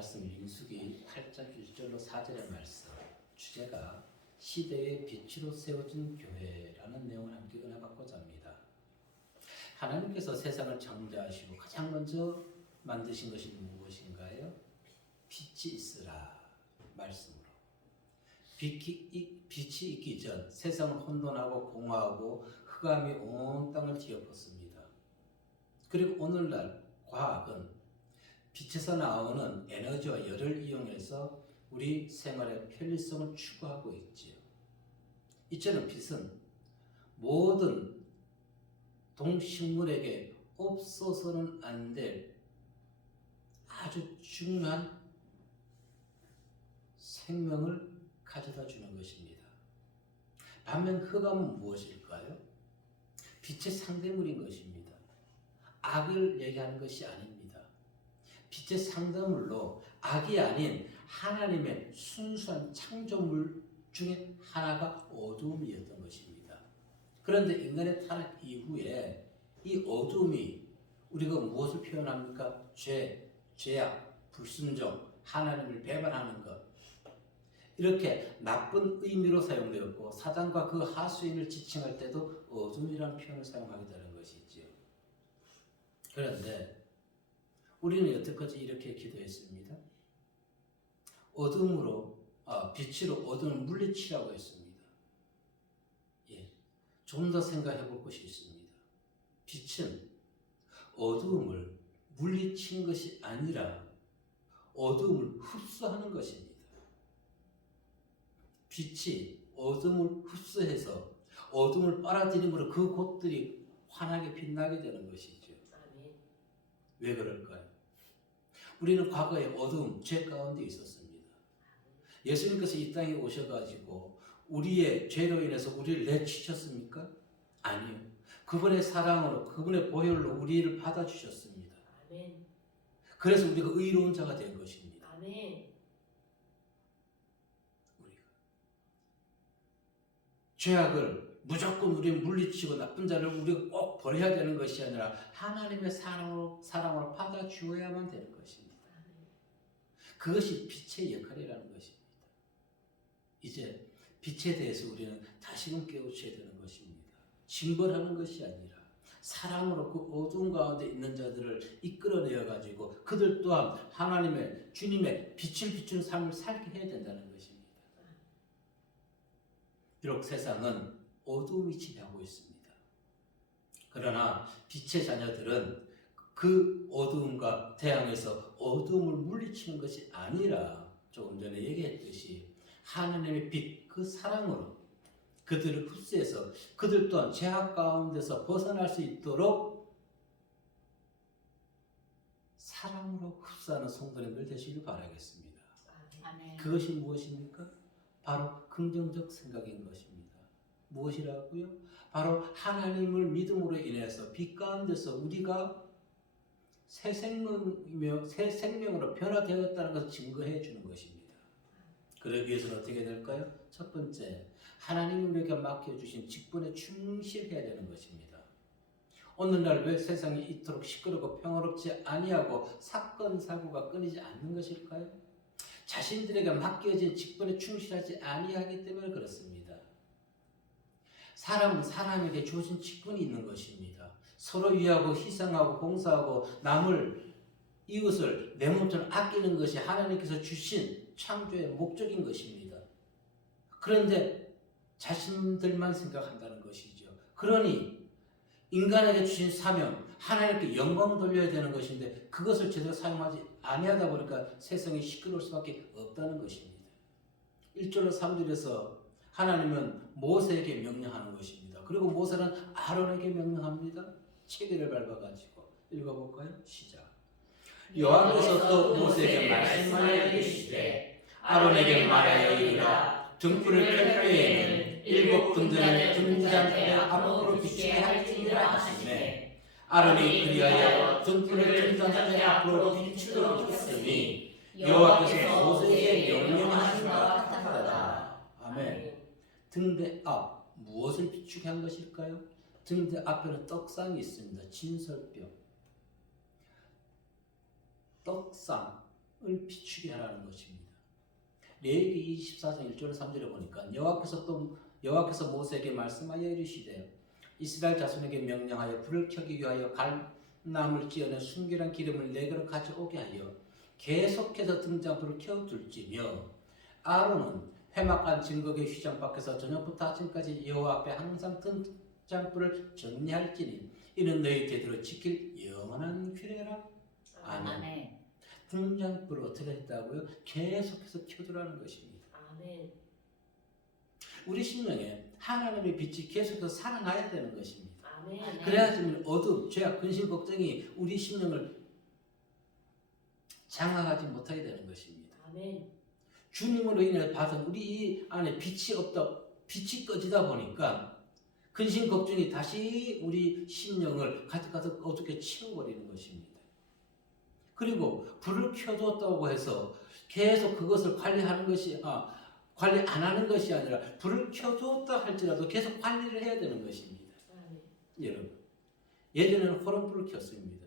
말씀 민수기 8장 1절로 4절의 말씀 주제가 시대의 빛으로 세워진 교회라는 내용을 함께 은혜받고자 합니다. 하나님께서 세상을 창조하시고 가장 먼저 만드신 것이 무엇인가요? 빛이 있으라 말씀으로. 빛이 있기 전 세상은 혼돈하고 공허하고 흑암이 온 땅을 뒤엎었습니다. 그리고 오늘날 과학은 빛에서 나오는 에너지와 열을 이용해서 우리 생활의 편리성을 추구하고 있지요. 이처럼 빛은 모든 동식물에게 없어서는 안 될 아주 중요한 생명을 가져다 주는 것입니다. 반면 흑암은 무엇일까요? 빛의 상대물인 것입니다. 악을 얘기하는 것이 아닙니다. 빛의 상대물로 악이 아닌 하나님의 순수한 창조물 중에 하나가 어두움이었던 것입니다. 그런데 인간의 타락 이후에 이 어두움이 우리가 무엇을 표현합니까? 죄악, 불순종, 하나님을 배반하는 것, 이렇게 나쁜 의미로 사용되었고 사단과 그 하수인을 지칭할 때도 어둠이라는 표현을 사용하게 되는 것이지요. 그런데 우리는 여태까지 이렇게 기도했습니다. 빛으로 어둠을 물리치라고 했습니다. 좀 더 생각해 볼 것이 있습니다. 빛은 어두움을 물리치는 것이 아니라 어두움을 흡수하는 것입니다. 빛이 어둠을 흡수해서 어둠을 빨아들임으로 그 곳들이 환하게 빛나게 되는 것이죠. 왜 그럴까요? 우리는 과거에 어두움, 죄 가운데 있었습니다. 예수님께서 이 땅에 오셔가지고 우리의 죄로 인해서 우리를 내치셨습니까? 아니요. 그분의 사랑으로, 그분의 보혈로 우리를 받아주셨습니다. 아멘. 그래서 우리가 의로운 자가 된 것입니다. 아멘. 우리가 죄악을 무조건 우리는 물리치고 나쁜 자를 우리가 꼭 버려야 되는 것이 아니라 하나님의 사랑으로 받아주어야만 되는 것입니다. 그것이 빛의 역할이라는 것입니다. 이제 빛에 대해서 우리는 다시금 깨우쳐야 되는 것입니다. 징벌하는 것이 아니라 사랑으로 그 어두운 가운데 있는 자들을 이끌어내어 가지고 그들 또한 하나님의 주님의 빛을 비추는 삶을 살게 해야 된다는 것입니다. 비록 세상은 어두움이 지배하고 있습니다. 그러나 빛의 자녀들은 그 어두움과 태양에서 어두움을 물리치는 것이 아니라 조금 전에 얘기했듯이 하나님의 빛, 그 사랑으로 그들을 흡수해서 그들 또한 죄악 가운데서 벗어날 수 있도록 사랑으로 흡수하는 성도님들 되시길 바라겠습니다. 아멘. 그것이 무엇입니까? 바로 긍정적 생각인 것입니다. 무엇이라고요? 바로 하나님을 믿음으로 인해서 빛 가운데서 우리가 새 생명으로 변화되었다는 것을 증거해 주는 것입니다. 그러기 위해서는 어떻게 될까요? 첫 번째, 하나님이 우리에게 맡겨주신 직분에 충실해야 되는 것입니다. 오늘날 왜 세상이 이토록 시끄럽고 평화롭지 아니하고 사건, 사고가 끊이지 않는 것일까요? 자신들에게 맡겨진 직분에 충실하지 아니하기 때문에 그렇습니다. 사람은 사람에게 주어진 직분이 있는 것입니다. 서로 위하고 희생하고 봉사하고 이웃을 내 몸처럼 아끼는 것이 하나님께서 주신 창조의 목적인 것입니다. 그런데 자신들만 생각한다는 것이죠. 그러니 인간에게 주신 사명, 하나님께 영광 돌려야 되는 것인데 그것을 제대로 사용하지 아니하다 보니까 세상이 시끄러울 수밖에 없다는 것입니다. 1절로 3절에서 하나님은 모세에게 명령하는 것입니다. 그리고 모세는 아론에게 명령합니다. 체계를 밟아가지고 읽어볼까요? 시작. 여호와께서 또 모세에게 말씀하여 이르시되 아론에게 말하여 이르라. 등불을 켤 때에는 7 등잔을 등잔대 앞으로 비추게 할지니라 하시매 아론이 그리하여 등불을 등잔대 앞으로 비추도록 했으니 여호와께서 모세에게 명령하신 것 같았다. 아멘. 등대 앞 무엇을 비추게 한 것일까요? 등대 앞에는 떡상이 있습니다. 진설병. 떡상, 비추게 하라는 것입니다. 레위기 24장 1절 3절에 보니까 여호와께서 모세에게 말씀하여 이르시되 이스라엘 자손에게 명령하여 불을 켜기 위하여 갈나무를 찧어낸 순결한 기름을 내게로 가져오게 하여 계속해서 등잔불을 켜둘지며 아론은 회막간 증거의 휘장 밖에서 저녁부터 아침까지 여호와 앞에 항상 등잔불을 정리할지니 이는 너희 대대로 지킬 영원한 규례라. 아멘. 등잔불을 어떻게 했다고요? 계속해서 켜두라는 것입니다. 아멘. 우리 심령에 하나님의 빛이 계속해서 살아나야 되는 것입니다. 아멘. 그래야지만 어둠, 죄악, 근심, 걱정이 우리 심령을 장악하지 못하게 되는 것입니다. 아멘. 주님으로 인해 받은 우리 안에 빛이 없다, 빛이 꺼지다 보니까 근심, 걱정이 다시 우리 심령을 가득가득 어둡게 채워버리는 것입니다. 그리고 불을 켜뒀다고 해서 계속 그것을 관리 안 하는 것이 아니라 불을 켜뒀다 할지라도 계속 관리를 해야 되는 것입니다. 여러분, 예전에는 호롱불을 켰습니다.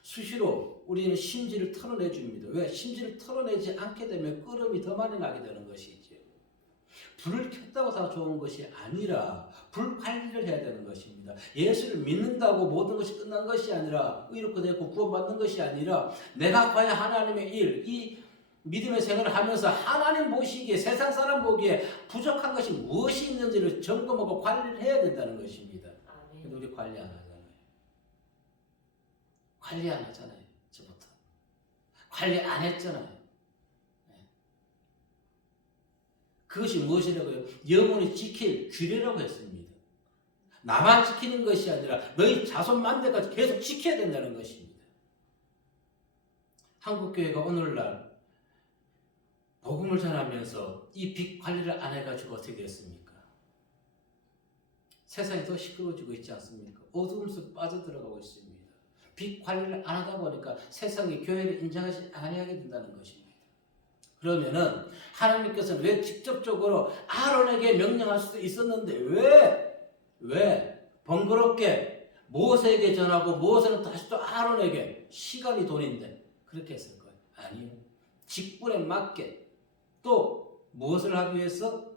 수시로 우리는 심지를 털어내 줍니다. 왜? 심지를 털어내지 않게 되면 끓음이 더 많이 나게 되는 것이죠. 불을 켰다고 다 좋은 것이 아니라 불 관리를 해야 되는 것입니다. 예수를 믿는다고 모든 것이 끝난 것이 아니라 의롭게 되고 구원받는 것이 아니라 내가 과연 하나님의 이 믿음의 생활을 하면서 하나님 보시기에 세상 사람 보기에 부족한 것이 무엇이 있는지를 점검하고 관리를 해야 된다는 것입니다. 근데 우리 관리 안 하잖아요. 관리 안 하잖아요. 저부터 관리 안 했잖아요. 그것이 무엇이라고요? 영혼이 지킬 규례라고 했습니다. 나만 지키는 것이 아니라 너희 자손 만대까지 계속 지켜야 된다는 것입니다. 한국교회가 오늘날 복음을 전하면서 이 빛 관리를 안 해가지고 어떻게 됐습니까? 세상이 더 시끄러워지고 있지 않습니까? 어두움 속 빠져들어가고 있습니다. 빛 관리를 안 하다 보니까 세상이 교회를 인정하지 아니하게 된다는 것입니다. 그러면은 하나님께서는 왜 직접적으로 아론에게 명령할 수도 있었는데 왜 번거롭게 모세에게 전하고 모세는 다시 또 아론에게 시간이 돈인데 그렇게 했을 거예요? 아니요. 직분에 맞게 또 무엇을 하기 위해서?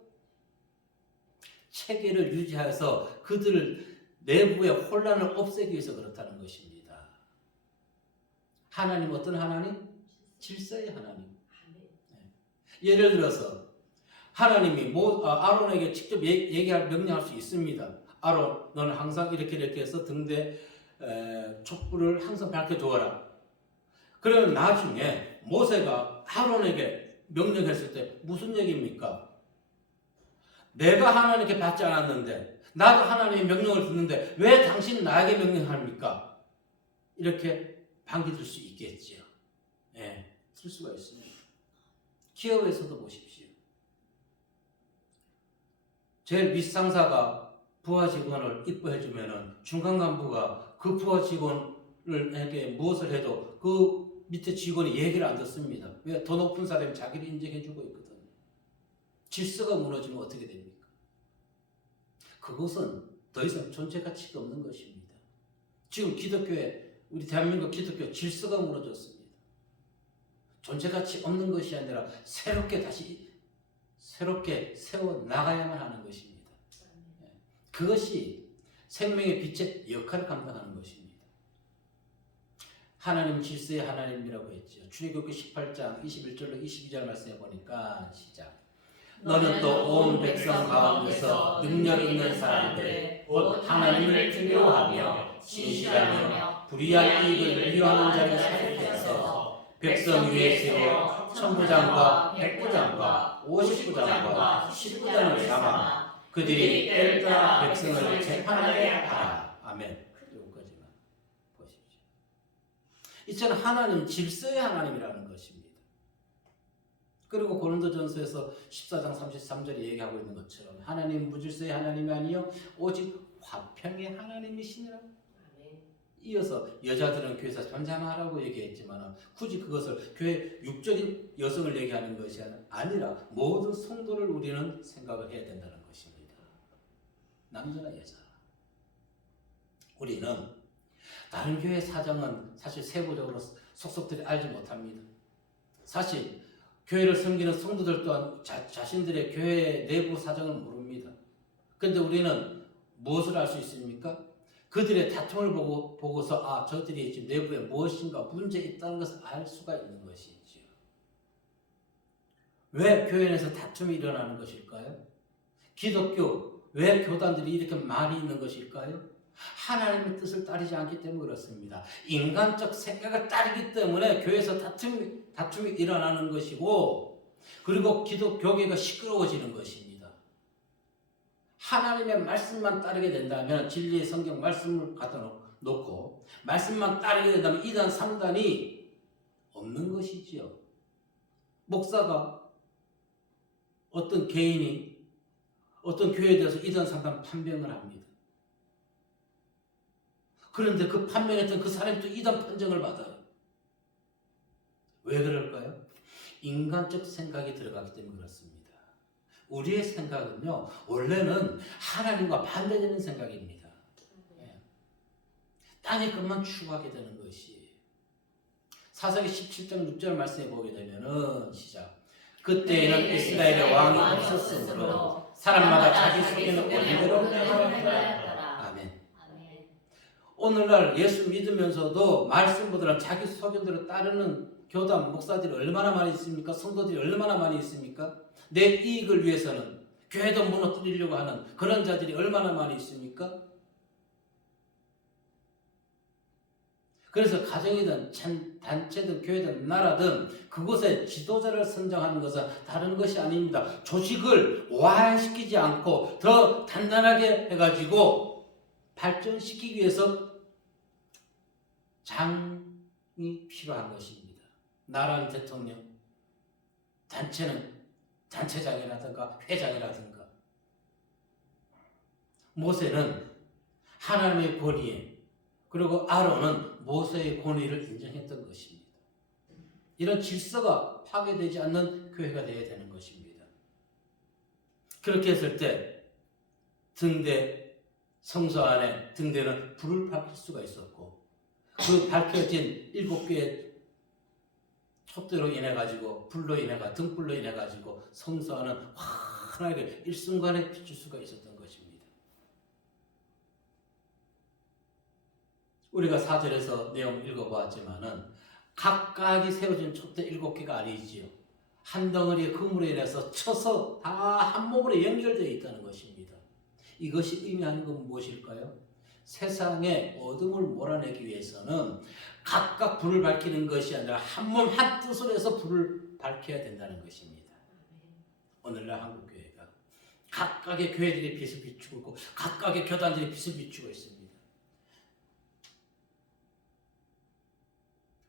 체계를 유지해서 그들 내부의 혼란을 없애기 위해서 그렇다는 것입니다. 하나님 어떤 하나님? 질서의 하나님. 예를 들어서 하나님이 아론에게 직접 명령할 수 있습니다. 아론, 너는 항상 이렇게 해서 등대 촛불을 항상 밝혀두어라. 그러면 나중에 모세가 아론에게 명령했을 때 무슨 얘기입니까? 내가 하나님께 받지 않았는데 나도 하나님의 명령을 듣는데 왜 당신은 나에게 명령합니까? 이렇게 반기들 수 있겠지요. 들 수가 있습니다. 기업에서도 보십시오. 제일 윗상사가 부하 직원을 이뻐해주면은 중간 간부가 그 부하 직원에게 무엇을 해도 그 밑에 직원이 얘기를 안 듣습니다. 왜? 더 높은 사람이 자기를 인정해주고 있거든요. 질서가 무너지면 어떻게 됩니까? 그것은 더 이상 존재 가치가 없는 것입니다. 지금 기독교에, 우리 대한민국 기독교 질서가 무너졌습니다. 존재 가치 없는 것이 아니라 새롭게 세워 나가야만 하는 것입니다. 그것이 생명의 빛의 역할을 감당하는 것입니다. 하나님 질서의 하나님이라고 했죠. 출애굽기 18장 21절로 22절 말씀해 보니까 시작. 너는 또 온 백성 가운데서 능력 있는 사람들 곧 하나님을 두려워하며 진실하며 불의한 이익을 미워하는 자를 사입해서 백성 위에 세워 천부장과 백부장과 50부장과 10부장을 삼아 그들이 때를 따라 백성을 재판하게 하라. 아멘. 여기까지만 보십시오. 이처럼 하나님 질서의 하나님이라는 것입니다. 그리고 고린도전서에서 14장 33절에 얘기하고 있는 것처럼 하나님 무질서의 하나님이 아니요 오직 화평의 하나님이시니라. 이어서 여자들은 교회에서 잠잠하라고 얘기했지만 굳이 그것을 교회 육적인 여성을 얘기하는 것이 아니라 모든 성도를 우리는 생각을 해야 된다는 것입니다. 남자나 여자. 우리는 다른 교회 사정은 사실 세부적으로 속속들이 알지 못합니다. 사실 교회를 섬기는 성도들 또한 자신들의 교회 내부 사정을 모릅니다. 그런데 우리는 무엇을 알 수 있습니까? 그들의 다툼을 보고서 저들이 지금 내부에 무엇인가 문제 있다는 것을 알 수가 있는 것이지요. 왜 교회 내에서 다툼이 일어나는 것일까요? 기독교 왜 교단들이 이렇게 많이 있는 것일까요? 하나님의 뜻을 따르지 않기 때문에 그렇습니다. 인간적 생각을 따르기 때문에 교회에서 다툼이 일어나는 것이고, 그리고 교회가 시끄러워지는 것입니다. 하나님의 말씀만 따르게 된다면, 진리의 성경 말씀을 갖다 놓고 말씀만 따르게 된다면 이단 3단이 없는 것이지요. 목사가 어떤 개인이 어떤 교회에 대해서 이단 3단 판명을 합니다. 그런데 그 판명했던 그 사람이 또 이단 판정을 받아요. 왜 그럴까요? 인간적 생각이 들어가기 때문에 그렇습니다. 우리의 생각은요, 원래는 하나님과 반대되는 생각입니다. 땅의 것만 추구하게 되는 것이. 사사기 17장 6절 말씀에 보게 되면은 시작. 그때에는 이스라엘의 왕이 없었으므로 사람마다 자기 속에는 원대로 행하였더라. 아멘. 오늘날 예수 믿으면서도 말씀보다는 자기 소견대로 따르는 교단, 목사들이 얼마나 많이 있습니까? 성도들이 얼마나 많이 있습니까? 내 이익을 위해서는 교회도 무너뜨리려고 하는 그런 자들이 얼마나 많이 있습니까? 그래서 가정이든 단체든 교회든 나라든 그곳에 지도자를 선정하는 것은 다른 것이 아닙니다. 조직을 와해시키지 않고 더 단단하게 해가지고 발전시키기 위해서 장이 필요한 것입니다. 나라는 대통령, 단체는 단체장이라든가 회장이라든가. 모세는 하나님의 권위에, 그리고 아론은 모세의 권위를 인정했던 것입니다. 이런 질서가 파괴되지 않는 교회가 되어야 되는 것입니다. 그렇게 했을 때 등대, 성소 안에 등대는 불을 밝힐 수가 있었고, 그 밝혀진 7개의 촛대로 인해 가지고, 등불로 인해 가지고 성소 안은 환하게 일순간에 비출 수가 있었던 것입니다. 우리가 4절에서 내용 읽어보았지만은 각각이 세워진 촛대 7개가 아니지요. 한 덩어리의 금으로 인해서 쳐서 다 한 몸으로 연결되어 있다는 것입니다. 이것이 의미하는 건 무엇일까요? 세상의 어둠을 몰아내기 위해서는 각각 불을 밝히는 것이 아니라 한 몸 한 뜻으로 해서 불을 밝혀야 된다는 것입니다. 오늘날 한국교회가 각각의 교회들이 빛을 비추고 있고 각각의 교단들이 빛을 비추고 있습니다.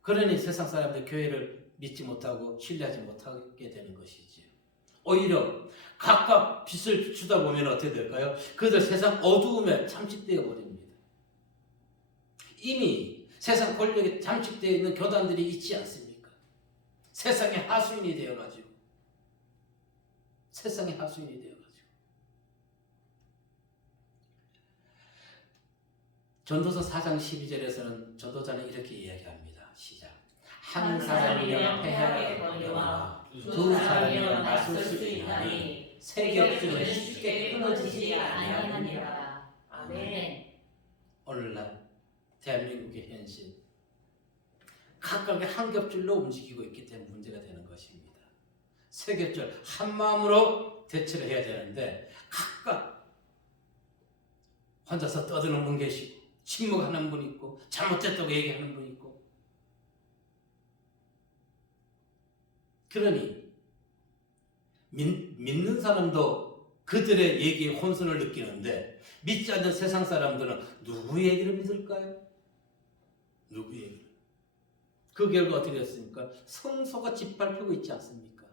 그러니 세상 사람들 교회를 믿지 못하고 신뢰하지 못하게 되는 것이지요. 오히려 각각 빛을 비추다 보면 어떻게 될까요? 그들 세상 어두움에 잠식되어 버립니다. 이미 세상 권력에 잠식되어 있는 교단들이 있지 않습니까? 세상의 하수인이 되어가지고. 전도서 4장 12절에서는 전도자는 이렇게 이야기합니다. 시작. 한 사람이면 패하게 버리와 두 사람이면 맞설 수 있나니 세 겹줄은 쉽게 끊어지지 아니하니라. 아멘. 오늘날 대한민국의 현실, 각각의 한 겹줄로 움직이고 있기 때문에 문제가 되는 것입니다. 세 겹줄 한 마음으로 대처를 해야 되는데 각각 혼자서 떠드는 분 계시고 침묵하는 분 있고 잘못됐다고 얘기하는 분 있고. 그러니 믿는 사람도 그들의 얘기에 혼선을 느끼는데 믿지 않는 세상 사람들은 누구 얘기를 믿을까요? 누구 얘기를? 그 결과 어떻게 됐습니까? 성소가 짓밟히고 있지 않습니까?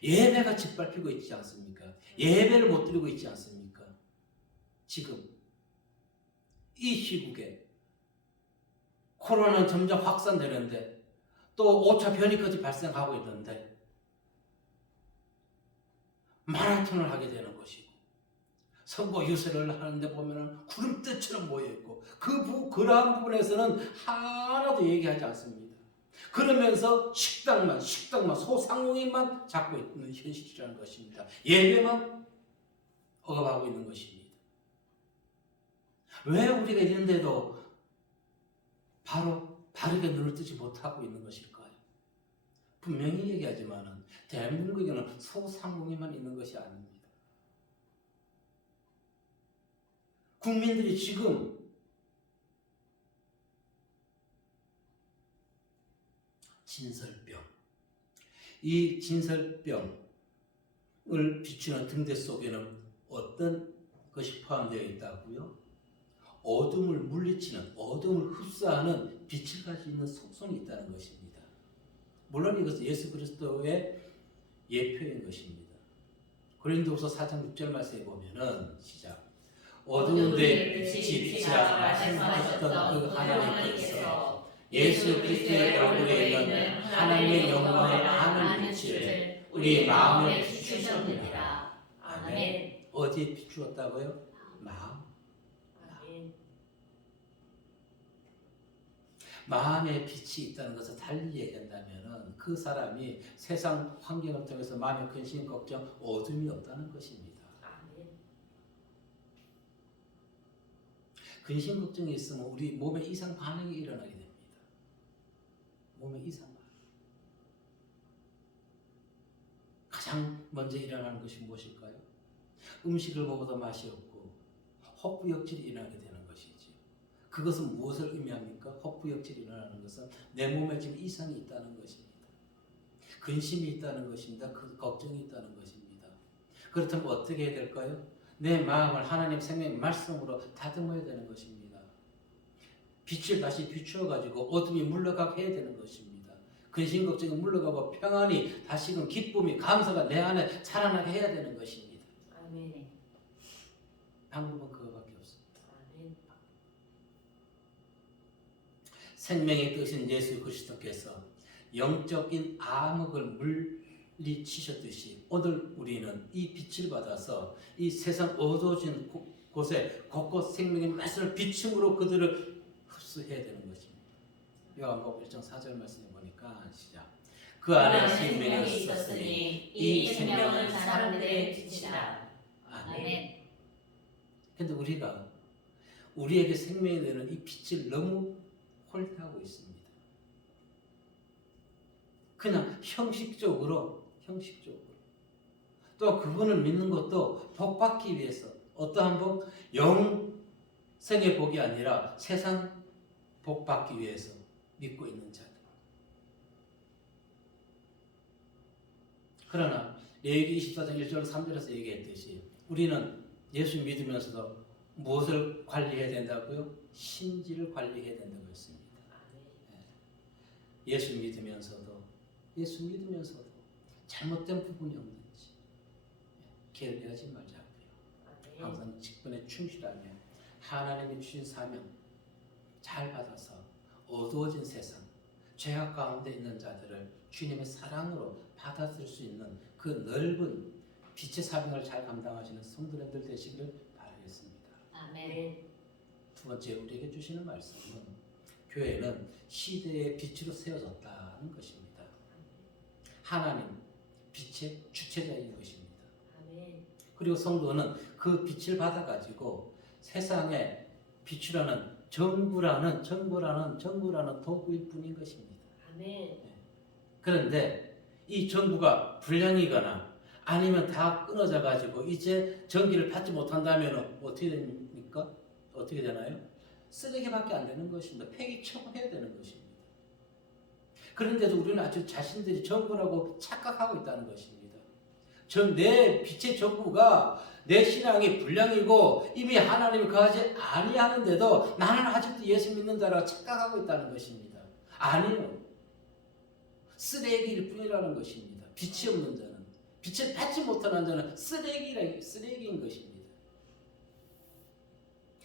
예배가 짓밟히고 있지 않습니까? 예배를 못 드리고 있지 않습니까? 지금 이 시국에 코로나는 점점 확산되는데 또 5차 변이까지 발생하고 있는데 마라톤을 하게 되는 것이고 선거 유세를 하는데 보면은 구름대처럼 모여있고 그러한 부분에서는 하나도 얘기하지 않습니다. 그러면서 식당만 소상공인만 잡고 있는 현실이라는 것입니다. 예배만 억압하고 있는 것입니다. 왜 우리가 이런데도 바르게 눈을 뜨지 못하고 있는 것일까요? 분명히 얘기하지만 대한민국에는 소상공인만 있는 것이 아닙니다. 국민들이 지금 진설병, 이 진설병을 비추는 등대 속에는 어떤 것이 포함되어 있다고요? 어둠을 물리치는, 어둠을 흡수하는 빛을 가지고 있는 속성이 있다는 것입니다. 물론 이것은 예수 그리스도의 예표인 것입니다. 고린도후서 4장 6절 말씀에 보면은 시작. 어두운 데에 빛이 빛이라 말씀하셨던 그 하나님께서 예수 그리스도의 얼굴에 있는 하나님의 영광을 아는 빛을 우리 마음에 비추셨느니라. 아멘. 어디에 비추었다고요? 마음. 마음에 빛이 있다는 것을 달리 얘기한다면 그 사람이 세상 환경을 통해서 마음에 근심, 걱정, 어둠이 없다는 것입니다. 근심, 걱정이 있으면 우리 몸에 이상 반응이 일어나게 됩니다. 몸에 이상 반응. 가장 먼저 일어나는 것이 무엇일까요? 음식을 먹어도 맛이 없고 헛구역질이 일어나게 되는 것이지요. 그것은 무엇을 의미합니까? 헛구역질이 일어나는 것은 내 몸에 지금 이상이 있다는 것입니다. 근심이 있다는 것입니다. 그 걱정이 있다는 것입니다. 그렇다면 어떻게 해야 될까요? 내 마음을 하나님 생명의 말씀으로 다듬어야 되는 것입니다. 빛을 다시 비추어가지고 어둠이 물러가게 해야 되는 것입니다. 근심 걱정이 물러가고 평안이 다시금 기쁨이 감사가 내 안에 자라나게 해야 되는 것입니다. 아멘. 방법은 그거밖에 없습니다. 아멘. 생명의 뜻인 예수 그리스도께서 영적인 암흑을 물리치셨듯이 오늘 우리는 이 빛을 받아서 이 세상 어두워진 곳에 곳곳 생명의 말씀을 비춤으로 그들을 흡수해야 되는 것입니다. 요한복음 1장 4절 말씀에 보니까 시작. 그 안에 생명이 있었으니 이 생명은 사람들의 빛이다. 아멘. 근데 우리가 우리에게 생명이 되는 이 빛을 너무 홀대하고 있습니다. 그냥 형식적으로 또 그분을 믿는 것도 복받기 위해서 어떠한 복? 영생의 복이 아니라 세상 복받기 위해서 믿고 있는 자들. 그러나 레위기 24장 1절 3절에서 얘기했듯이 우리는 예수 믿으면서도 무엇을 관리해야 된다고요? 신지를 관리해야 된다고 했습니다. 예수 믿으면서도 잘못된 부분이 없는지 게을리하지 말자고요. 항상 직분에 충실하며 하나님이 주신 사명 잘 받아서 어두워진 세상, 죄악 가운데 있는 자들을 주님의 사랑으로 받아들일 수 있는 그 넓은 빛의 사명을 잘 감당하시는 성도님들 되시기를 바라겠습니다. 아멘. 두 번째 우리에게 주시는 말씀은 교회는 시대의 빛으로 세워졌다는 것입니다. 하나님, 빛의 주체자인 것입니다. 아멘. 그리고 성도는 그 빛을 받아가지고 세상에 비추라는 정부라는 도구일 뿐인 것입니다. 아멘. 그런데 이 정부가 불량이거나 아니면 다 끊어져 가지고 이제 전기를 받지 못한다면 어떻게 됩니까? 어떻게 되나요? 쓰레기밖에 안 되는 것입니다. 폐기 처분해야 되는 것입니다. 그런데도 우리는 아주 자신들이 정부라고 착각하고 있다는 것입니다. 내 빛의 정부가 내 신앙이 불량이고 이미 하나님이 거하지 아니하는데도 나는 아직도 예수 믿는 자라고 착각하고 있다는 것입니다. 아니요. 쓰레기일 뿐이라는 것입니다. 빛이 없는 자는, 빛을 받지 못하는 자는 쓰레기인 것입니다.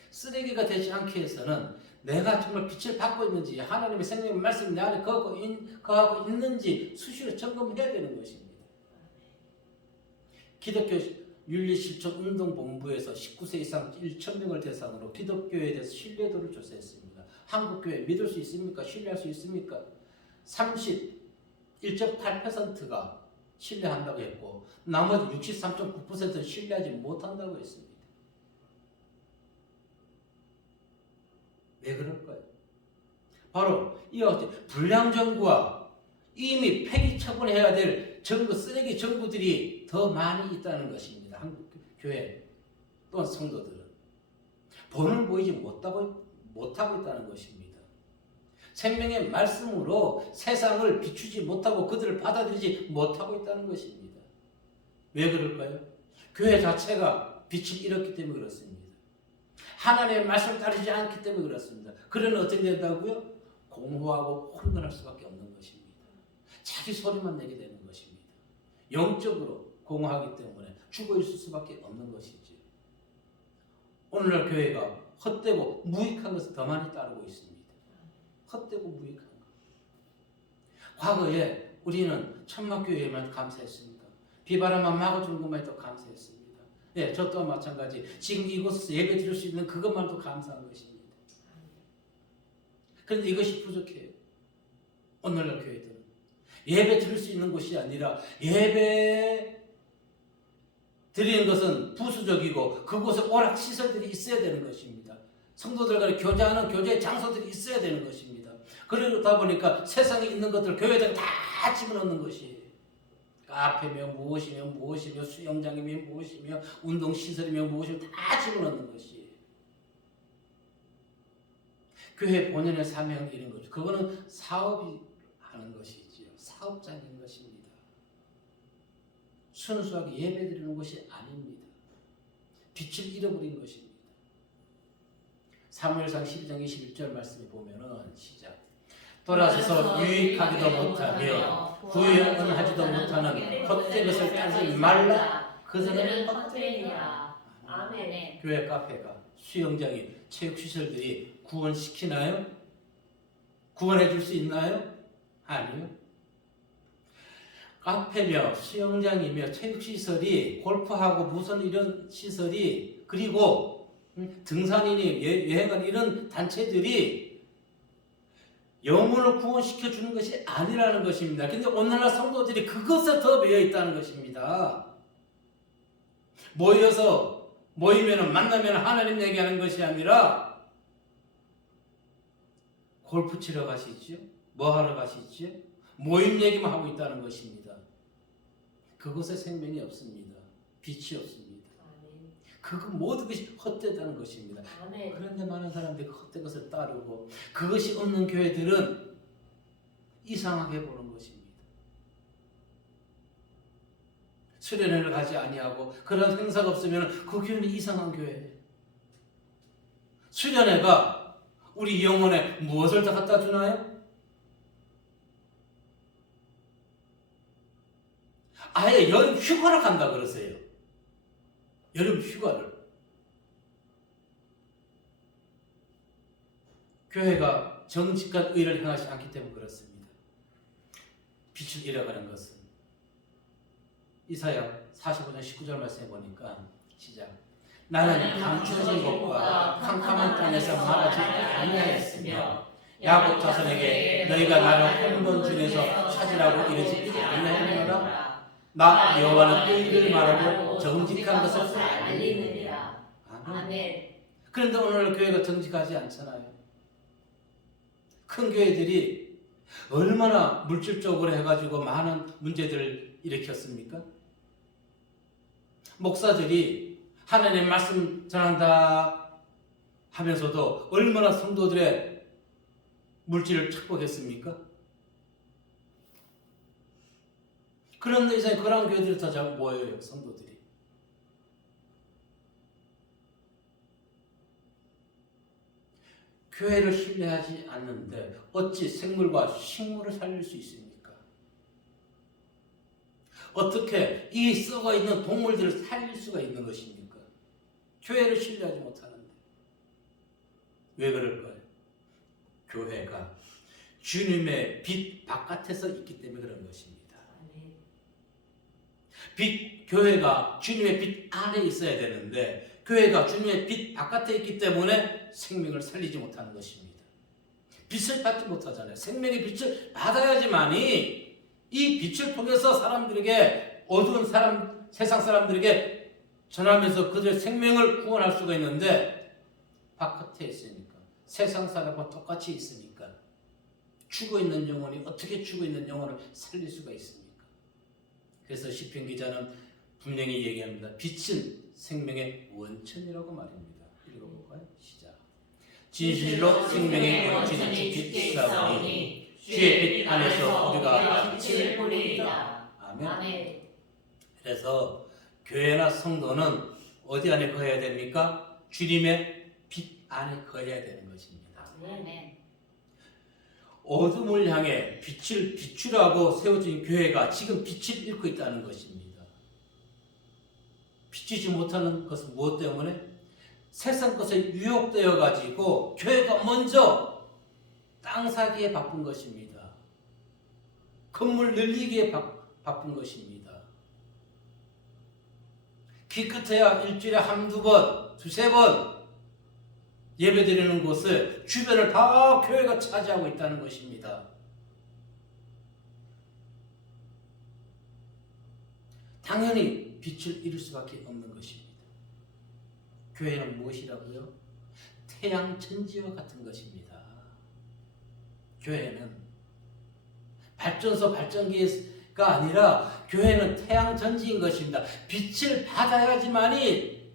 쓰레기가 되지 않기 위해서는 내가 정말 빛을 받고 있는지, 하나님의 생명의 말씀이 내 안에 거하고 있는지 수시로 점검해야 되는 것입니다. 기독교 윤리실천운동본부에서 19세 이상 1,000명을 대상으로 기독교에 대해서 신뢰도를 조사했습니다. 한국교회 믿을 수 있습니까? 신뢰할 수 있습니까? 31.8%가 신뢰한다고 했고 나머지 63.9%는 신뢰하지 못한다고 했습니다. 왜 그럴까요? 바로 이와 같이 불량 정부와 이미 폐기 처분해야 될 정부 쓰레기 정부들이 더 많이 있다는 것입니다. 한국 교회 또는 성도들은 본을 보이지 못하고 있다는 것입니다. 생명의 말씀으로 세상을 비추지 못하고 그들을 받아들이지 못하고 있다는 것입니다. 왜 그럴까요? 교회 자체가 빛을 잃었기 때문에 그렇습니다. 하나님의 말씀을 따르지 않기 때문에 그렇습니다. 그러면 어떻게 된다고요? 공허하고 혼돈할 수밖에 없는 것입니다. 자기 소리만 내게 되는 것입니다. 영적으로 공허하기 때문에 죽어 있을 수밖에 없는 것이죠. 오늘날 교회가 헛되고 무익한 것을 더 많이 따르고 있습니다. 헛되고 무익한 것. 과거에 우리는 천막교회에만 감사했습니다. 비바람만 막아주는 것만 해도 감사했습니다. 네, 저 또한 마찬가지. 지금 이곳에서 예배 드릴 수 있는 그것만도 감사한 것입니다. 그런데 이것이 부족해요. 오늘날 교회들은 예배 드릴 수 있는 곳이 아니라 예배 드리는 것은 부수적이고 그곳에 오락 시설들이 있어야 되는 것입니다. 성도들 간에 교제하는 교제 장소들이 있어야 되는 것입니다. 그러다 보니까 세상에 있는 것들 교회에다가 다 집어넣는 것이 카페며 무엇이며 수영장이며 무엇이며 운동시설이며 무엇이며 다 집어넣는 것이 교회 본연의 사명은 이런 거죠. 그거는 사업이 하는 것이지요. 사업장인 것입니다. 순수하게 예배드리는 것이 아닙니다. 빛을 잃어버린 것입니다. 사무엘상 12장 21절 말씀에 보면은 시작. 돌아서서 유익하기도 못하며 구원하지도 못하는 헛된 것을 따르지 말라. 그들은 헛되리라. 아멘. 교회 카페가 수영장이 체육시설들이 구원시키나요? 구원해 줄 수 있나요? 아니요. 카페며 수영장이며 체육시설이 골프하고 무슨 이런 시설이 그리고 등산인이 여행한 이런 단체들이 영혼을 구원시켜 주는 것이 아니라는 것입니다. 근데 오늘날 성도들이 그것에 더 매여 있다는 것입니다. 모이면 만나면 하나님 얘기하는 것이 아니라 골프 치러 가시죠? 뭐 하러 가시죠? 모임 얘기만 하고 있다는 것입니다. 그곳에 생명이 없습니다. 빛이 없습니다. 그 모든 것이 헛되다는 것입니다. 아멘. 그런데 많은 사람들이 헛된 것을 따르고 그것이 없는 교회들은 이상하게 보는 것입니다. 수련회를 가지 아니하고 그런 행사가 없으면 그 교회는 이상한 교회예요. 수련회가 우리 영혼에 무엇을 더 갖다 주나요? 아예 여름 휴가를 간다 그러세요. 여름 휴가를. 교회가 정직한 의를 행하지 않기 때문에 그렇습니다. 빛을 잃어가는 것은 이사야 45장 19절 말씀에 보니까 시작. 나는 감추어진 곳과 캄캄한 땅에서 말하지 아니하였으며 야곱 자손에게 너희가 나를 혼돈 중에서 찾으라고 이르지 아니하였노라. 나 여호와는 의를 말하고 정직한 것을 알리느니라. 아멘. 그런데 오늘 교회가 정직하지 않잖아요. 큰 교회들이 얼마나 물질적으로 해가지고 많은 문제들을 일으켰습니까? 목사들이 하나님의 말씀 전한다 하면서도 얼마나 성도들의 물질을 축복했습니까? 그런데 이제 그런 교회들이 더 잘 모여요, 성도들이. 교회를 신뢰하지 않는데 어찌 생물과 식물을 살릴 수 있습니까? 어떻게 이 썩어 있는 동물들을 살릴 수가 있는 것입니까? 교회를 신뢰하지 못하는데. 왜 그럴까요? 교회가 주님의 빛 바깥에서 있기 때문에 그런 것입니다. 교회가 주님의 빛 안에 있어야 되는데 교회가 주님의 빛 바깥에 있기 때문에 생명을 살리지 못하는 것입니다. 빛을 받지 못하잖아요. 생명의 빛을 받아야지만이 이 빛을 통해서 사람들에게 어두운 사람 세상 사람들에게 전하면서 그들의 생명을 구원할 수가 있는데 바깥에 있으니까 세상 사람과 똑같이 있으니까 죽어 있는 영혼이 어떻게 죽어 있는 영혼을 살릴 수가 있습니까? 그래서 시편 기자는 분명히 얘기합니다. 빛은 생명의 원천이라고 말입니다. 읽어볼까요? 시작. 진실로 생명의 원천이 빛이 있사오니 주의 빛 안에서 우리가 빛을 보리이다. 아멘. 그래서 교회나 성도는 어디 안에 거해야 됩니까? 주님의 빛 안에 거해야 되는 것입니다. 아멘. 어둠을 향해 빛을 비추라고 세워진 교회가 지금 빛을 잃고 있다는 것입니다. 비추지 못하는 것은 무엇 때문에? 세상 것에 유혹되어 가지고 교회가 먼저 땅 사기에 바쁜 것입니다. 건물 늘리기에 바쁜 것입니다. 기껏해야 일주일에 한두 번, 두세 번 예배드리는 곳을 주변을 다 교회가 차지하고 있다는 것입니다. 당연히 빛을 잃을 수밖에 없는 것입니다. 교회는 무엇이라고요? 태양 천지와 같은 것입니다. 교회는 발전소 발전기가 아니라 교회는 태양 전지인 것입니다. 빛을 받아야지만이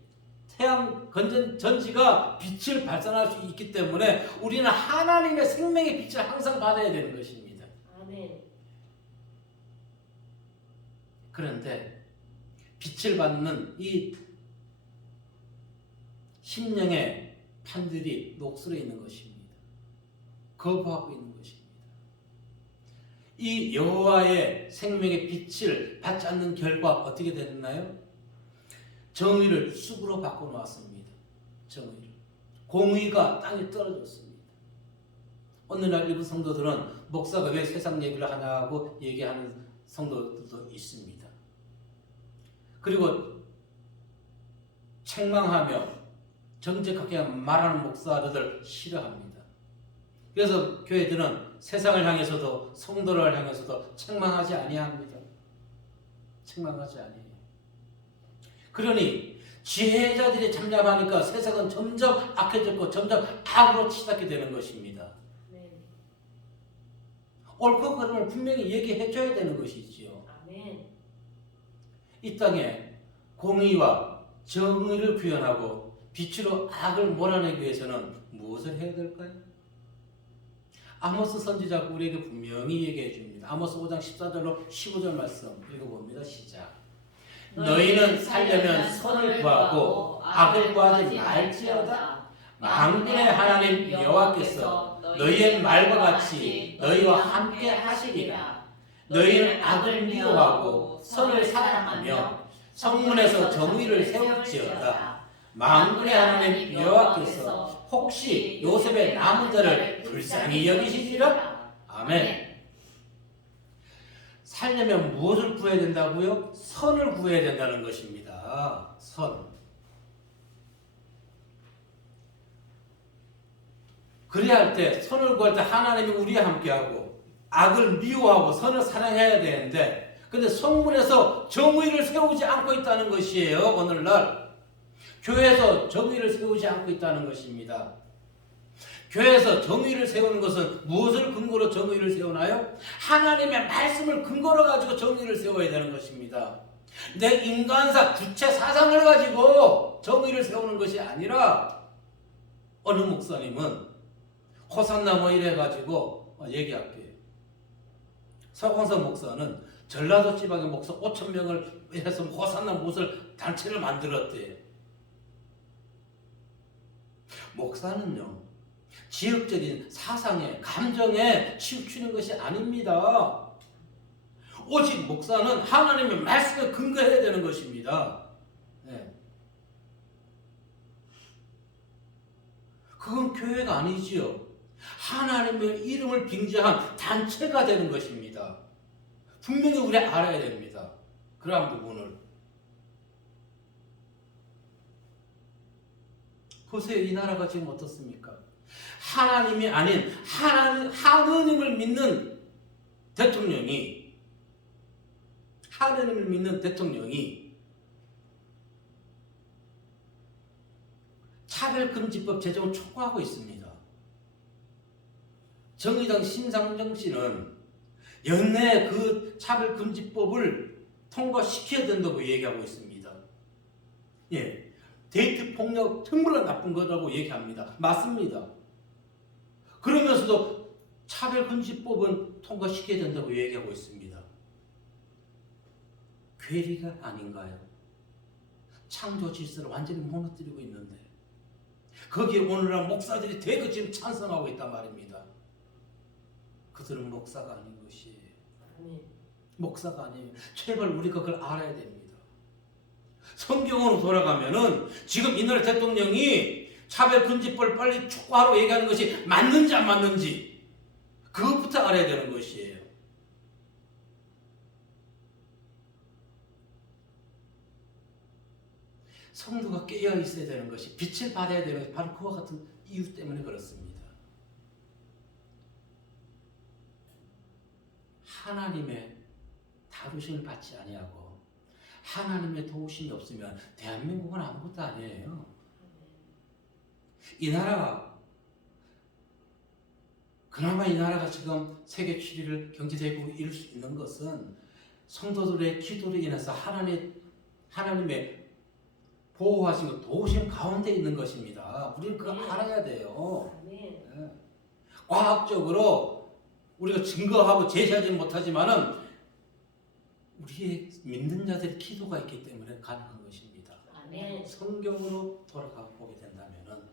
태양 전지가 빛을 발산할 수 있기 때문에 우리는 하나님의 생명의 빛을 항상 받아야 되는 것입니다. 아멘. 그런데 빛을 받는 이 심령의 판들이 녹슬어 있는 것입니다. 거부하고 있는 것입니다. 이 여호와의 생명의 빛을 받지 않는 결과 어떻게 됐나요? 정의를 쑥으로 바꿔놓았습니다. 정의를. 공의가 땅에 떨어졌습니다. 오늘날 일부 성도들은 목사가 왜 세상 얘기를 하냐고 얘기하는 성도들도 있습니다. 그리고 책망하며 정직하게 말하는 목사들을 싫어합니다. 그래서 교회들은 세상을 향해서도 성도를 향해서도 책망하지 아니합니다. 책망하지 아니해요. 그러니 지혜자들이 잠잠하니까 세상은 점점 악해졌고 점점 악으로 치닫게 되는 것입니다. 네. 옳고 그름을 분명히 얘기해줘야 되는 것이지요. 아멘. 이 땅에 공의와 정의를 구현하고 빛으로 악을 몰아내기 위해서는 무엇을 해야 될까요? 아모스 선지자가 우리에게 분명히 얘기해 줍니다. 아모스 5장 14절로 15절 말씀 읽어봅니다. 시작. 너희는 살려면 선을 구하고 악을 구하지 말지어다. 만군의 하나님 여호와께서 너희의 말과 같이 너희와 함께 하시리라. 너희는 악을 미워하고 선을 사랑하며 성문에서 정의를 세울지어다. 만군의 하나님 여호와께서 혹시 요셉의 남은 자를 불쌍히 여기시리라? 아멘. 살려면 무엇을 구해야 된다고요? 선을 구해야 된다는 것입니다. 선. 그래야 할 때, 선을 구할 때 하나님이 우리와 함께하고 악을 미워하고 선을 사랑해야 되는데 근데 성문에서 정의를 세우지 않고 있다는 것이에요. 오늘날 교회에서 정의를 세우지 않고 있다는 것입니다. 교회에서 정의를 세우는 것은 무엇을 근거로 정의를 세우나요? 하나님의 말씀을 근거로 가지고 정의를 세워야 되는 것입니다. 내 인간사 구체 사상을 가지고 정의를 세우는 것이 아니라 어느 목사님은 호산나 뭐 이래 가지고 얘기할게요. 서광석 목사는 전라도 지방의 목사 5,000명을 해서 호산나 무엇을 단체를 만들었대요. 목사는요, 지역적인 사상에, 감정에 치우치는 것이 아닙니다. 오직 목사는 하나님의 말씀에 근거해야 되는 것입니다. 네. 그건 교회가 아니지요. 하나님의 이름을 빙자한 단체가 되는 것입니다. 분명히 우리 알아야 됩니다. 그러한 부분을. 보세요. 이 나라가 지금 어떻습니까? 하나님이 아닌 하느님을 믿는 대통령이 차별금지법 제정을 촉구하고 있습니다. 정의당 심상정 씨는 연내 그 차별금지법을 통과시켜야 된다고 얘기하고 있습니다. 예, 데이트 폭력 정말 나쁜 거라고 얘기합니다. 맞습니다. 그러면서도 차별금지법은 통과시켜야 된다고 얘기하고 있습니다. 괴리가 아닌가요? 창조 질서를 완전히 무너뜨리고 있는데 거기에 오늘날 목사들이 대거 지금 찬성하고 있단 말입니다. 그들은 목사가 아닌 것이에요. 목사가 아니에요. 제발 우리가 그걸 알아야 됩니다. 성경으로 돌아가면은 지금 이 나라 대통령이 차별금지법을 빨리 촉구하라고 얘기하는 것이 맞는지 안 맞는지 그것부터 알아야 되는 것이에요. 성도가 깨어 있어야 되는 것이 빛을 받아야 되는 것이 바로 그와 같은 이유 때문에 그렇습니다. 하나님의 다루심을 받지 아니하고 하나님의 도우심이 없으면 대한민국은 아무것도 아니에요. 이 나라가 그나마 이 나라가 지금 세계 7위를 경제대국으로 이룰 수 있는 것은 성도들의 기도로 인해서 하나님의 보호하신 것, 도우심 가운데 있는 것입니다. 우리는 그거 알아야 돼요. 네. 과학적으로 우리가 증거하고 제시하지 못하지만은 우리의 믿는 자들의 기도가 있기 때문에 가능한 것입니다. 아멘. 성경으로 돌아가 보게 된다면은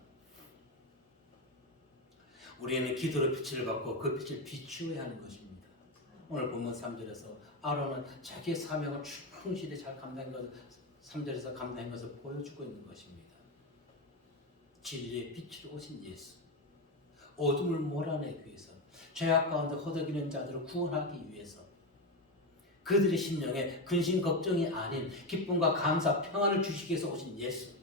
우리는 기도로 빛을 받고 그 빛을 비추어야 하는 것입니다. 오늘 본문 3절에서 아론은 자기의 사명을 충실히 잘 감당한 것을 3절에서 감당한 것을 보여주고 있는 것입니다. 진리의 빛으로 오신 예수, 어둠을 몰아내기 위해서, 죄악 가운데 허덕이는 자들을 구원하기 위해서, 그들의 심령에 근심 걱정이 아닌 기쁨과 감사, 평안을 주시기 위해서 오신 예수.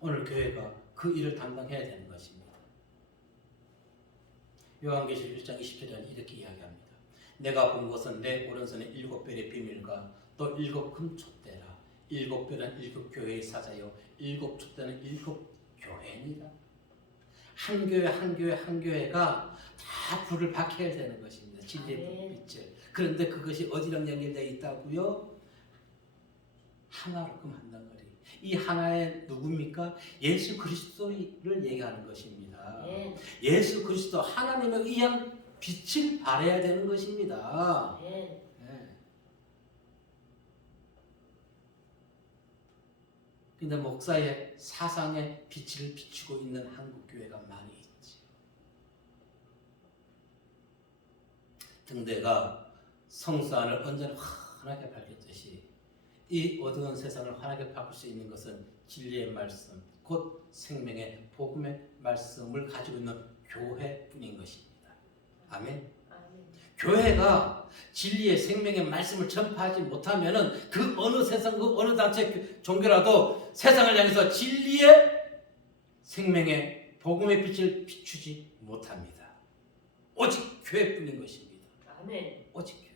오늘 교회가 그 일을 담당해야 되는 것입니다. 요한계시록 1장 20절에는 이렇게 이야기합니다. 내가 본 것은 내 오른손에 7별의 비밀과 또 7금촛대라. 7별은 7교회의 사자요 7촛대는 7교회니라. 한 교회 한 교회 한 교회가 다 불을 밝혀야 되는 것입니다. 진리의 빛을. 그런데 그것이 어디랑 연결되어 있다고요? 하나로 그 만나거리. 이 하나의 누굽니까? 예수 그리스도를 얘기하는 것입니다. 예수 그리스도 하나님에 의한 빛을 발해야 되는 것입니다. 네. 근데 목사의 사상에 빛을 비추고 있는 한국 교회가 많이 있지. 등대가 성수안을 언제나 환하게 밝혔듯이 이 어두운 세상을 환하게 바꿀 수 있는 것은 진리의 말씀, 곧 생명의 복음의 말씀을 가지고 있는 교회뿐인 것입니다. 아멘. 교회가 진리의 생명의 말씀을 전파하지 못하면은 그 어느 세상, 그 어느 단체 종교라도 세상을 향해서 진리의 생명의 복음의 빛을 비추지 못합니다. 오직 교회뿐인 것입니다. 아멘. 오직 교회.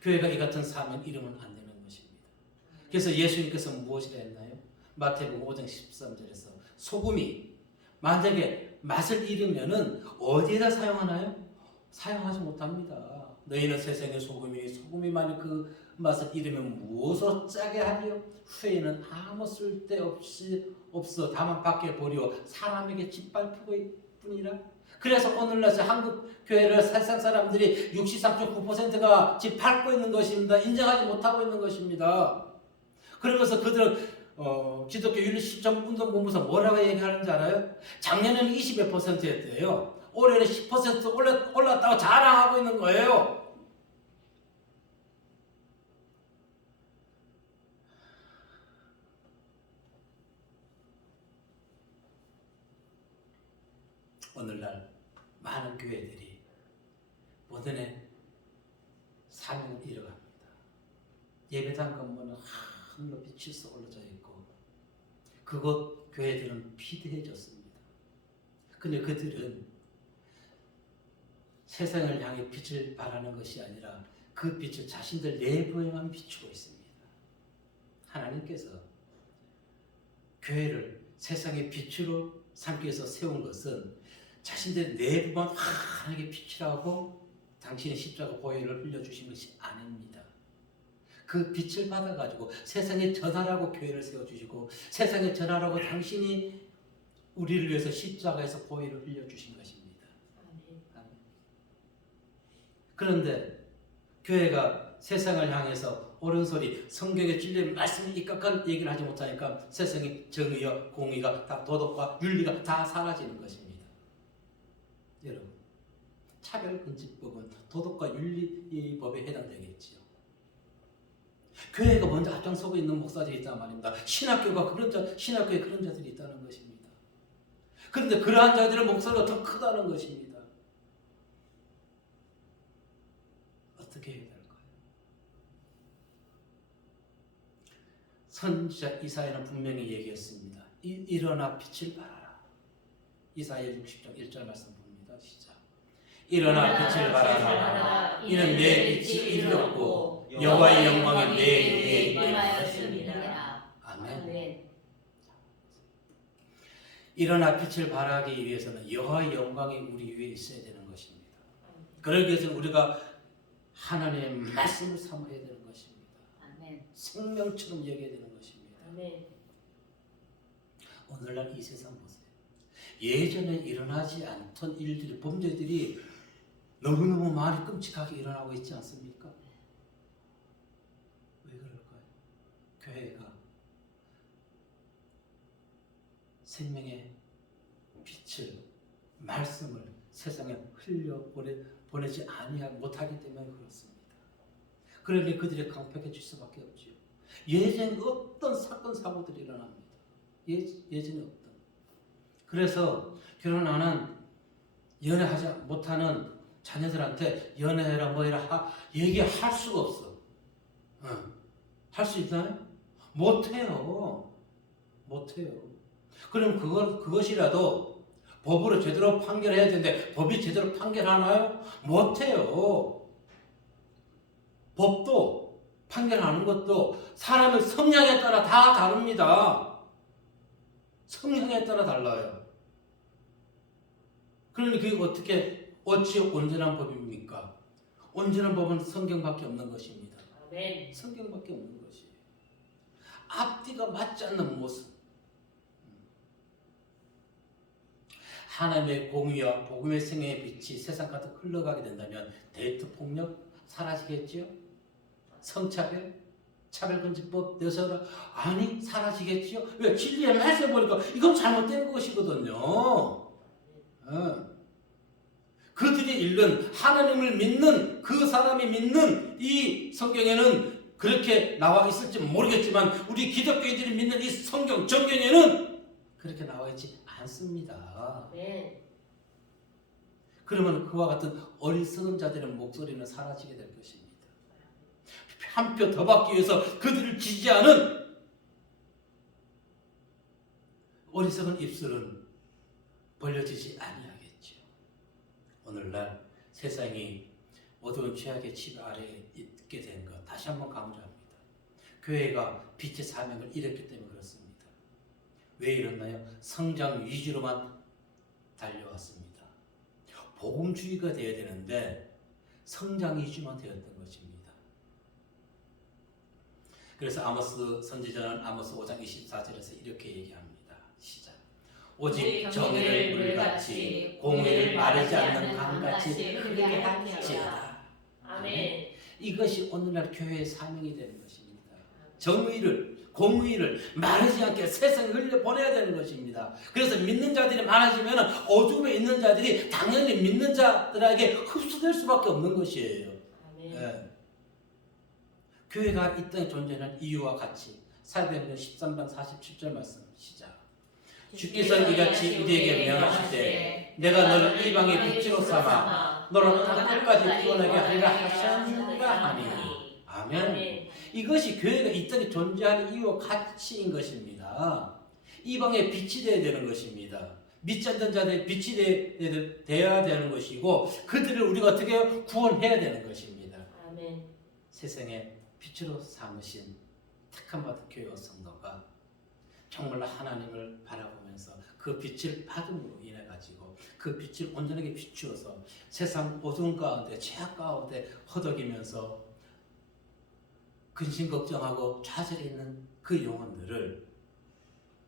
교회가 이 같은 사명 이루면 안 되는 것입니다. 그래서 예수님께서 무엇이라 했나요? 마태복음 5장 13절에서 소금이 만약에 맛을 잃으면은 어디에다 사용하나요? 사용하지 못합니다. 너희는 세상의 소금이니 소금이 만약 그 맛을 잃으면 무엇으로 짜게 하리요? 후에는 아무 쓸데없어 다만 밖에 버리고 사람에게 짓밟히고 뿐이라. 그래서 오늘날 한국 교회를 세상 사람들이 63.9%가 짓밟고 있는 것입니다. 인정하지 못하고 있는 것입니다. 그러면서 그들은 기독교 윤리 실천 운동 본부에서 뭐라고 얘기하는지 알아요? 작년에는 20몇 %였대요. 올해는 10% 올랐다고 자랑하고 있는 거예요. 오늘날 많은 교회들이 본연의 사명을 잃어갑니다. 예배당 건물은 하늘로 빛이 쏘 올라져 있고 그곳 교회들은 비대해졌습니다. 근데 그들은 세상을 향해 빛을 발하는 것이 아니라 그 빛을 자신들 내부에만 비추고 있습니다. 하나님께서 교회를 세상의 빛으로 삼기 위해서 세운 것은 자신들 내부만 환하게 비치라고 당신의 십자가 보혈을 흘려주신 것이 아닙니다. 그 빛을 받아가지고 세상에 전하라고 교회를 세워주시고 세상에 전하라고 당신이 우리를 위해서 십자가에서 보혈을 흘려주신 것입니다. 아멘. 그런데 교회가 세상을 향해서 옳은 소리, 성경에 진리의 말씀에 입각한 얘기를 하지 못하니까 세상의 정의와 공의가 다 도덕과 윤리가 다 사라지는 것입니다. 여러분, 차별금지법은 도덕과 윤리법에 해당되겠지요. 교회가 먼저 앞장서고 있는 목사들이 있단 말입니다. 신학교에 그런 자들이 있다는 것입니다. 그런데 그러한 자들의 목소리가 더 크다는 것입니다. 어떻게 해야 될까요? 선지자 이사야는 분명히 얘기했습니다. 일어나 빛을 발하라. 이사야 60장 1절 말씀 봅니다. 시작. 일어나 빛을 발하라. 이는 내 빛이 이르렀고 여호와의 영광이 내 위에 임하였습니다. 아멘. 일어나 빛을 발하기 위해서는 여호와의 영광이 우리 위에 있어야 되는 것입니다. 그러기 위해서는 우리가 하나님의 말씀을 삼아야 되는 것입니다. 생명처럼 여겨야 되는 것입니다. 오늘날 이 세상 보세요. 예전에 일어나지 않던 일들이, 범죄들이 너무너무 많이 끔찍하게 일어나고 있지 않습니까? 왜 그럴까요? 교회가 생명의 빛을, 말씀을 세상에 보내지 못하기 때문에 그렇습니다. 그러니 그들이 강팍해질 수밖에 없지요. 예전에 어떤 사건 사고들이 일어납니다. 예전에 없던. 그래서 결혼하는 연애하지 못하는 자녀들한테 연애해라 뭐해라 얘기할 수가 없어. 할 수 있나요? 못해요. 그럼 그것이라도 법으로 제대로 판결해야 되는데 법이 제대로 판결하나요? 못해요. 법도 판결하는 것도 사람의 성향에 따라 다 다릅니다. 성향에 따라 달라요. 그러니 그게 어찌 온전한 법입니까? 온전한 법은 성경밖에 없는 것입니다. 아멘. 성경밖에 없는 것이에요. 앞뒤가 맞지 않는 모습. 하나님의 공의와 복음의 생애의 빛이 세상 가득 흘러가게 된다면 데이트 폭력 사라지겠지요? 성차별, 차별금지법 내세워라. 아니 사라지겠지요? 왜? 진리의 말씀 보니까 이건 잘못된 것이거든요. 그들이 읽은 하나님을 믿는 그 사람이 믿는 이 성경에는 그렇게 나와 있을지 모르겠지만 우리 기독교인들이 믿는 이 성경 정경에는 그렇게 나와 있지 않습니다. 그러면 그와 같은 어리석은 자들의 목소리는 사라지게 될 것입니다. 한 표 더 받기 위해서 그들을 지지하는 어리석은 입술은 벌려지지 아니하겠지요. 오늘날 세상이 어두운 죄악의 칩 아래에 있게 된 것 다시 한번 강조합니다. 교회가 빛의 사명을 잃었기 때문에 그렇습니다. 왜 이랬나요? 성장 위주로만 달려왔습니다. 복음주의가 되어야 되는데 성장 위주만 되었던 것입니다. 그래서 아모스 선지자는 아모스 5장 24절에서 이렇게 얘기합니다. 시작. 오직 정의를 물같이 공의를 마르지 않는 강같이 흐르게 할지어다. 아멘. 이것이 오늘날 교회의 사명이 되는 것입니다. 정의를, 공의를 마르지 않게 세상에 흘려보내야 되는 것입니다. 그래서 믿는 자들이 많아지면 어둠에 있는 자들이 당연히 믿는 자들에게 흡수될 수밖에 없는 것이에요. 네. 교회가 이 땅에 존재하는 이유와 같이 사도행전 13장 47절 말씀 시작. 주께서 이같이 우리에게 명하실 때 내가 너를 이방의 빛으로 삼아 너를 땅끝까지 구원하게 하리라 하셨는가 하니. 아멘. 이것이 교회가 이 땅에 존재하는 이유와 가치인 것입니다. 이방의 빛이 되어야 되는 것입니다. 믿지 않는 자들의 빛이 되어야 되는 것이고 그들을 우리가 어떻게 구원해야 되는 것입니다. 아멘. 세상에 빛으로 삼으신 택한 받은 교회 성도가 정말로 하나님을 바라보면서 그 빛을 받음으로 인해 가지고 그 빛을 온전하게 비추어서 세상 어두운 가운데 죄악 가운데 허덕이면서 근심 걱정하고 좌절해 있는 그 영혼들을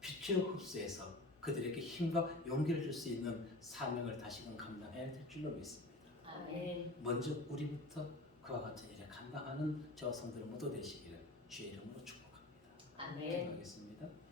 빛으로 흡수해서 그들에게 힘과 용기를 줄 수 있는 사명을 다시금 감당해야 될 줄로 믿습니다. 아멘. 먼저 우리부터 그와 같은 일에 감당하는 저와 성도들 모두 되시기를 주의 이름으로 축복합니다. 아멘. 기도하겠습니다.